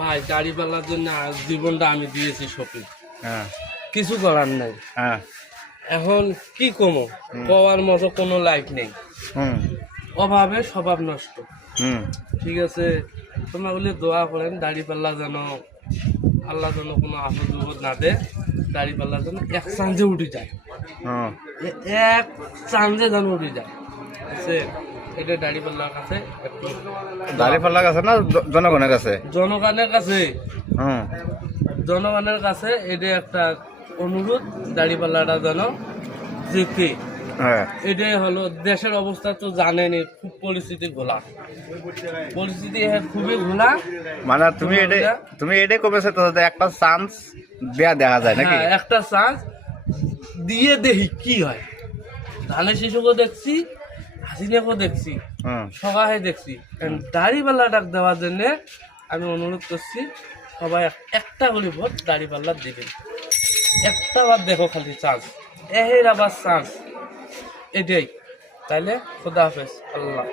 ভাই দাড়িপাল্লার জন্য জীবনটা আমি দিয়েছি শপিং, হ্যাঁ কিছু করার নাই। হ্যাঁ এখন কি কমো, কওয়ার মতো কোনো লাইফ নেই, হুম অভাবে স্বভাব নষ্ট। হুম ঠিক আছে, তোমরা বলে দোয়া করেন দাড়িপাল্লা যেন আল্লাহ যেন কোনো আপদ বিপদ না দে, দাড়িপাল্লা যেন এক চান্সে উঠে যায়, হুম এক চান্সে যেন উঠে যায়। আছে এটা দাড়িপাল্লার কাছে একটু দাঁড়িপাল্লার কাছে না জনগণের কাছে? জনগণের কাছে, হুম জনগণের কাছে এটা একটা অনুরোধ, দাড়িপাল্লাটা যেন যেতে। হ্যাঁ এটাই হলো দেশের অবস্থা তো জানেনই, খুব পরিস্থিতি ঘোলা, পরিস্থিতি খুবই ঘোলা। মানে তুমি এটাই কমেছে তো, একটা চান্স দেয়া দেখা যায় নাকি? হ্যাঁ, একটা চান্স দিয়ে দেখি কি হয়। ধানের শিশুকেও দেখছি, হাসিনাকেও দেখছি, হুম সবাই দেখছি। দাড়িপাল্লা ডাক দেওয়ার জন্য আমি অনুরোধ করছি, সবাই একটা করে ভোট দাড়িপাল্লা দিবেন। একটা বার দেখো খালি চান্স, আবার চান্স, এটাই। তাইলে খোদা হাফেজ, আল্লাহ।